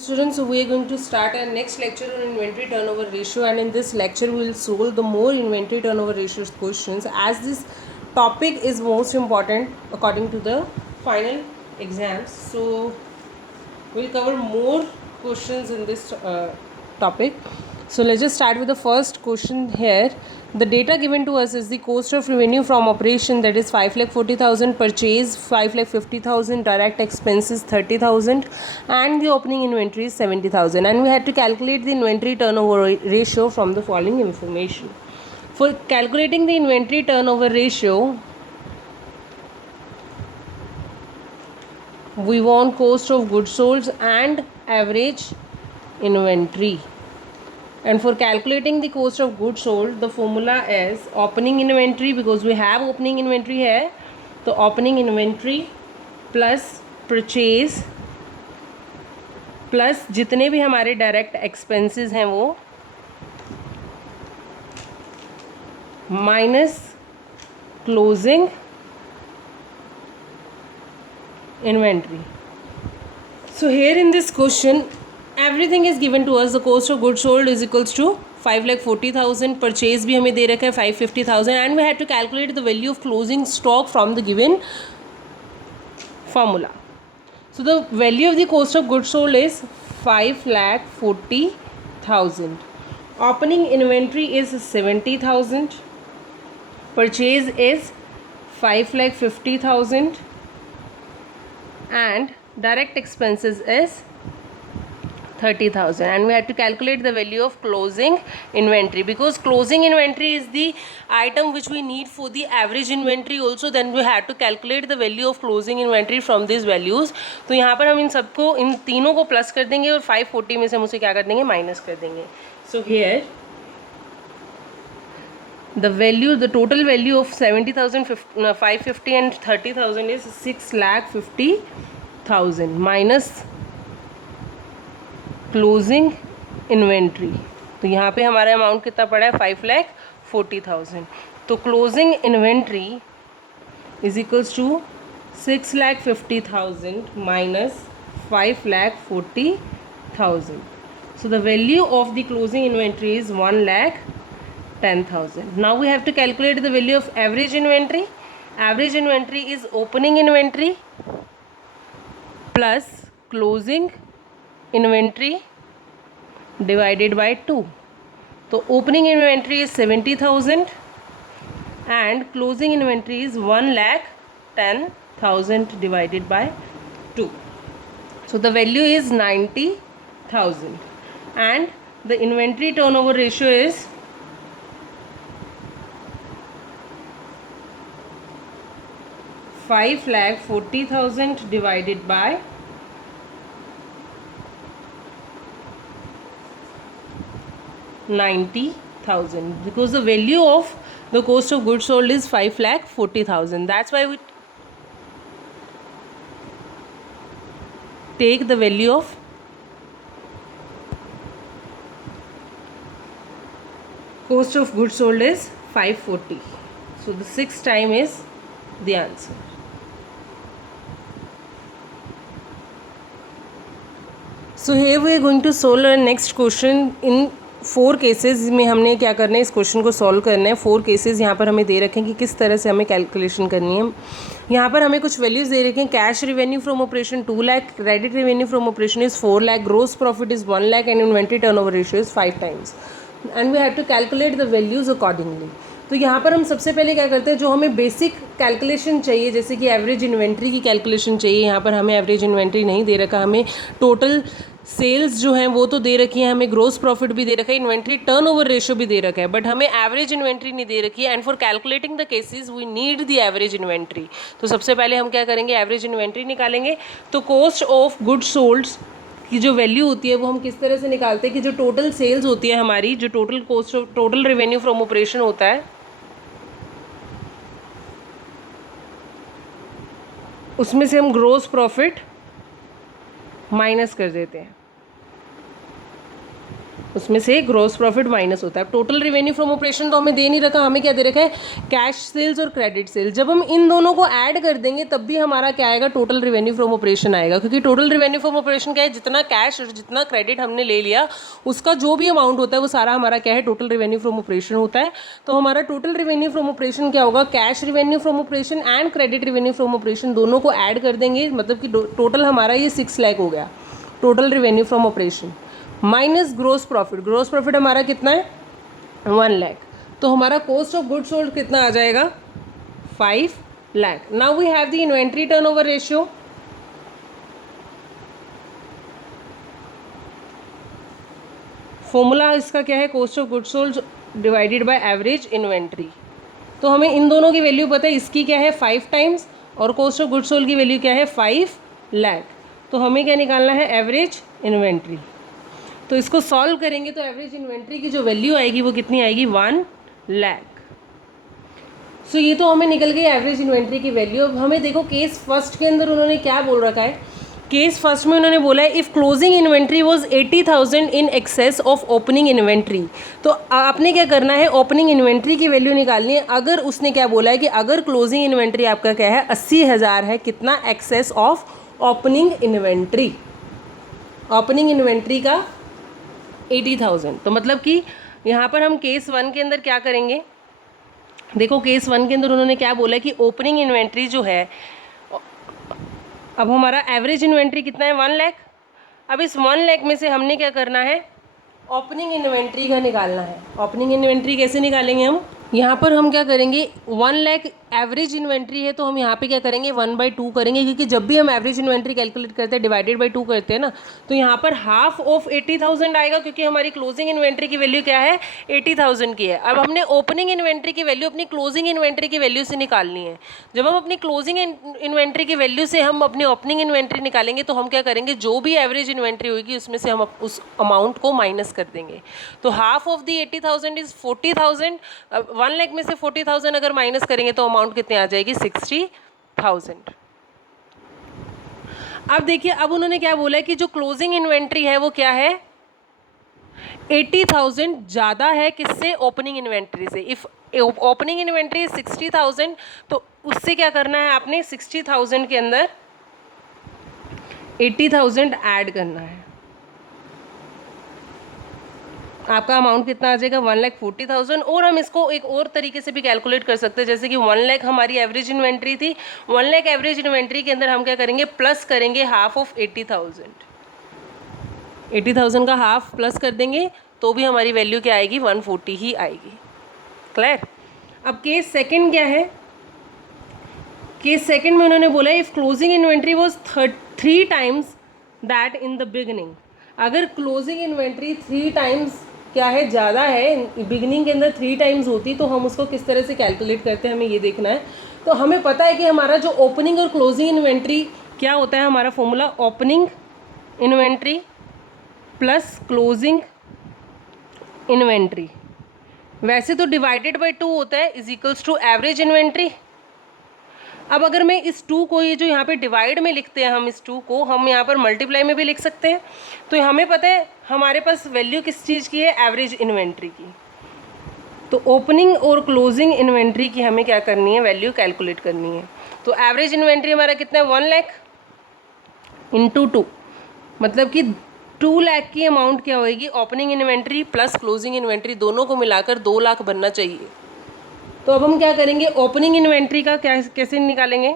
Students, so we are going to start our next lecture on inventory turnover ratio, and in this lecture we will solve the more inventory turnover ratios questions, as this topic is most important according to the final exams. So we'll cover more questions in this topic. So let's just start with the first question here. The data given to us is the cost of revenue from operation, that is 5,40,000, purchase 5,50,000, direct expenses 30,000, and the opening inventory is 70,000. And we had to calculate the inventory turnover ratio from the following information. For calculating the inventory turnover ratio, we want cost of goods sold and average inventory. And for calculating the cost of goods sold, the formula is opening inventory, because we have opening inventory here. तो opening inventory plus purchase plus जितने भी हमारे direct expenses हैं वो minus closing inventory. So here in this question, everything is given to us. The cost of goods sold is equals to 5,40,000, purchase भी हमें दे रखा है 550,000, and we had to calculate the value of closing stock from the given formula. So the value of the cost of goods sold is 5,40,000. Opening inventory is 70,000. Purchase is 5,50,000. And direct expenses is 30,000, and we had to calculate the value of closing inventory, because closing inventory is the item which we need for the average inventory also. Then we had to calculate the value of closing inventory from these values. तो यहाँ पर हम इन सबको, इन तीनों को plus कर देंगे और 540 में से हम उसे क्या कर देंगे, माइनस कर देंगे. So here the value, the total value of 70,000, 550 and 30,000 is 6,50,000 minus closing inventory. तो यहाँ पे हमारा अमाउंट कितना पड़ा है, 5,40,000. तो closing inventory is equals to 6,50,000 minus 5,40,000. So the value of the closing inventory is 1,10,000. Now we have to calculate the value of average inventory. Average inventory is opening inventory plus closing inventory divided by 2. So opening inventory is 70,000 and closing inventory is 1,10,000 divided by 2. So the value is 90,000, and the inventory turnover ratio is 5,40,000 divided by 90,000, because the value of the cost of goods sold is 5,40,000. That's why we take the value of cost of goods sold is 540. So the sixth time is the answer. So here we are going to solve our next question in 4 cases में. हमने क्या करना है, इस question को solve करना है. 4 cases यहाँ पर हमें दे रखे हैं कि किस तरह से हमें कैलकुलेशन करनी है. यहाँ पर हमें कुछ वैल्यूज़ दे रखे हैं. Cash revenue from operation 2 lakh, credit revenue from operation is 4 lakh, gross profit is 1 lakh, and inventory turnover ratio is 5 times, and we have to calculate the values accordingly. तो यहाँ पर हम सबसे पहले क्या करते हैं, जो हमें बेसिक कैलकुलेशन चाहिए, जैसे कि एवरेज इन्वेंट्री की कैलकुलेशन चाहिए. यहाँ पर हमें एवरेज इन्वेंट्री नहीं दे रखा, हमें टोटल सेल्स जो हैं वो तो दे रखी है, हमें ग्रोस प्रॉफिट भी दे रखा है, इन्वेंट्री टर्नओवर रेशियो भी दे रखा है, बट हमें एवरेज इन्वेंट्री नहीं दे रखी है. And for calculating the cases we need the average inventory. तो सबसे पहले हम क्या करेंगे, एवरेज इन्वेंट्री निकालेंगे. तो कॉस्ट ऑफ गुड्स सोल्ड की जो वैल्यू होती है वो हम किस तरह से निकालते हैं कि जो टोटल सेल्स होती है हमारी, जो total cost of, total revenue from operation होता है, उसमें से हम ग्रोस प्रॉफिट माइनस कर देते हैं. उसमें से ग्रॉस प्रॉफिट माइनस होता है। टोटल रेवेन्यू फ्रॉम ऑपरेशन तो हमें दे नहीं रखा, हमें क्या दे रखा है, कैश सेल्स और क्रेडिट सेल्स। जब हम इन दोनों को ऐड कर देंगे तब भी हमारा क्या आएगा, टोटल रेवेन्यू फ्रॉम ऑपरेशन आएगा, क्योंकि टोटल रेवेन्यू फ्रॉम ऑपरेशन क्या है, जितना कैश और जितना क्रेडिट हमने ले लिया उसका जो भी अमाउंट होता है वो सारा हमारा क्या है, टोटल रेवेन्यू फ्रॉम ऑपरेशन होता है। तो हमारा टोटल रेवेन्यू फ्रॉम ऑपरेशन क्या होगा, cash revenue from operation and credit revenue from operation दोनों को ऐड कर देंगे, मतलब कि टोटल हमारा ये 6 लाख हो गया total revenue from operation, minus gross profit. Gross profit हमारा कितना है, 1 लाख। तो हमारा कॉस्ट ऑफ गुड सोल्ड कितना आ जाएगा, 5 lakh. Now we have the inventory turnover ratio. Formula इसका क्या है, cost of good sold divided by average inventory. तो हमें इन दोनों की वैल्यू पता है, इसकी क्या है 5 टाइम्स और कॉस्ट ऑफ गुड सोल्ड की वैल्यू क्या है 5 लाख। तो हमें क्या निकालना है, एवरेज इन्वेंट्री। तो इसको सॉल्व करेंगे तो एवरेज इन्वेंट्री की जो वैल्यू आएगी वो कितनी आएगी, 1 लाख। सो ये तो हमें निकल गई एवरेज इन्वेंट्री की वैल्यू। अब हमें देखो केस फर्स्ट के अंदर उन्होंने क्या बोल रखा है, केस फर्स्ट में उन्होंने बोला है if closing inventory was 80,000 in excess of opening inventory. तो आपने क्या करना है, ओपनिंग इन्वेंट्री की वैल्यू निकालनी है। अगर उसने क्या बोला है कि अगर क्लोजिंग इन्वेंट्री आपका क्या है 80,000 है, कितना, excess of opening inventory, opening inventory का 80,000। तो मतलब कि यहाँ पर हम केस 1 के अंदर क्या करेंगे, देखो केस 1 के अंदर उन्होंने क्या बोला है कि ओपनिंग इन्वेंट्री जो है, अब हमारा एवरेज इन्वेंट्री कितना है, 1 लाख। अब इस 1 लाख में से हमने क्या करना है, ओपनिंग इन्वेंट्री का निकालना है। ओपनिंग इन्वेंट्री कैसे निकालेंगे हम, यहाँ पर हम क्या करेंगे, 1 लाख एवरेज इन्वेंट्री है तो हम यहाँ पे क्या करेंगे 1/2 करेंगे, क्योंकि जब भी हम एवरेज इन्वेंट्री कैलकुलेट करते हैं डिवाइडेड बाई 2 करते हैं ना, तो यहाँ पर हाफ ऑफ 80,000 आएगा, क्योंकि हमारी क्लोजिंग इन्वेंट्री की वैल्यू क्या है 80,000 की है। अब हमने ओपनिंग इन्वेंट्री की वैल्यू अपनी क्लोजिंग इन्वेंट्री की वैल्यू से निकालनी है। जब हम अपनी क्लोजिंग इन्वेंट्री की वैल्यू से हम अपनी ओपनिंग इन्वेंट्री निकालेंगे तो हम क्या करेंगे, जो भी एवरेज इन्वेंट्री होगी उसमें से हम उस अमाउंट को माइनस कर देंगे। तो half of the 80,000 is 40,000। 1 lakh में से 40,000 अगर माइनस करेंगे तो अमाउंट कितने आ जाएगी, 60,000। अब देखिए, अब उन्होंने क्या बोला है कि जो क्लोजिंग इन्वेंट्री है वो क्या है, 80,000 ज़्यादा है किससे, ओपनिंग इन्वेंट्री से। इफ़ ओपनिंग इन्वेंट्री 60,000 तो उससे क्या करना है, आपने 60,000 के अंदर 80,000 ऐड करना है। आपका अमाउंट कितना आ जाएगा, 1,40,000। और हम इसको एक और तरीके से भी कैलकुलेट कर सकते हैं, जैसे कि 1 लाख हमारी एवरेज इन्वेंट्री थी, 1 लाख एवरेज इन्वेंट्री के अंदर हम क्या करेंगे, प्लस करेंगे हाफ ऑफ 80,000। 80,000 का हाफ प्लस कर देंगे तो भी हमारी वैल्यू क्या आएगी, 140 ही आएगी। क्लियर। अब केस सेकंड क्या है, केस सेकंड में उन्होंने बोला if closing inventory was 3 times that in the beginning. अगर क्लोजिंग इन्वेंट्री 3 टाइम्स क्या है, ज़्यादा है, बिगनिंग के अंदर 3 टाइम्स होती, तो हम उसको किस तरह से कैलकुलेट करते हैं हमें ये देखना है। तो हमें पता है कि हमारा जो ओपनिंग और क्लोजिंग इन्वेंट्री क्या होता है, हमारा formula opening inventory plus closing inventory, वैसे तो डिवाइडेड बाई 2 होता है, is equals to average inventory. अब अगर मैं इस 2 को, ये जो यहाँ पे डिवाइड में लिखते हैं हम, इस 2 को हम यहाँ पर मल्टीप्लाई में भी लिख सकते हैं। तो हमें पता है हमारे पास वैल्यू किस चीज़ की है, एवरेज इन्वेंट्री की। तो ओपनिंग और क्लोजिंग इन्वेंट्री की हमें क्या करनी है, वैल्यू कैलकुलेट करनी है। तो एवरेज इन्वेंट्री हमारा कितना है, 1 लाख इंटू 2, मतलब कि 2 लाख की अमाउंट क्या होगी, opening inventory plus closing inventory दोनों को मिलाकर 2 लाख बनना चाहिए। तो अब हम क्या करेंगे, ओपनिंग इन्वेंट्री का क्या कैसे निकालेंगे।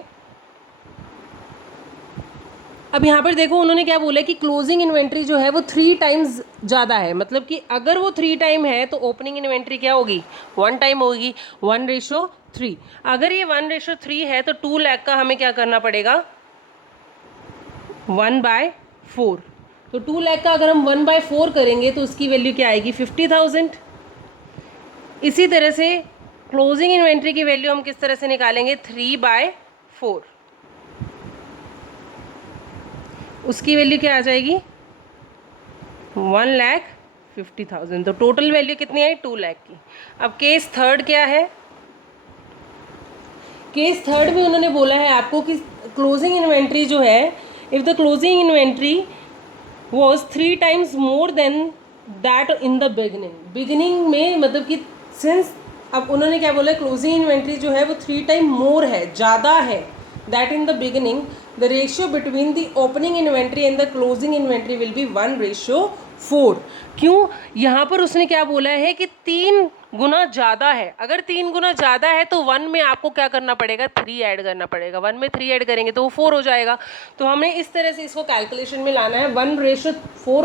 अब यहाँ पर देखो उन्होंने क्या बोला कि क्लोजिंग इन्वेंट्री जो है वो 3 टाइम्स ज़्यादा है, मतलब कि अगर वो 3 टाइम है तो ओपनिंग इन्वेंट्री क्या होगी, 1 टाइम होगी, 1:3। अगर ये 1:3 है तो 2 लाख का हमें क्या करना पड़ेगा, 1/4। तो 2 लाख का अगर हम 1/4 करेंगे तो उसकी वैल्यू क्या आएगी, 50,000। इसी तरह से क्लोजिंग इन्वेंट्री की वैल्यू हम किस तरह से निकालेंगे, 3/4, उसकी वैल्यू क्या आ जाएगी, 1,50,000। तो टोटल वैल्यू कितनी आई, 2 लाख की। अब केस थर्ड क्या है, केस थर्ड में उन्होंने बोला है आपको कि क्लोजिंग इन्वेंट्री जो है, if the closing inventory was 3 times more than that in the beginning में मतलब कि सिंस, अब उन्होंने क्या बोला, क्लोजिंग इन्वेंट्री जो है वो 3 टाइम मोर है, ज़्यादा है, that in the beginning the ratio between the opening inventory and the closing inventory will be 1:4। क्यों, यहाँ पर उसने क्या बोला है कि 3 गुना ज़्यादा है। अगर 3 गुना ज़्यादा है तो 1 में आपको क्या करना पड़ेगा, 3 ऐड करना पड़ेगा। 1 में 3 ऐड करेंगे तो वो 4 हो जाएगा। तो हमें इस तरह से इसको कैलकुलेशन में लाना है, 1:4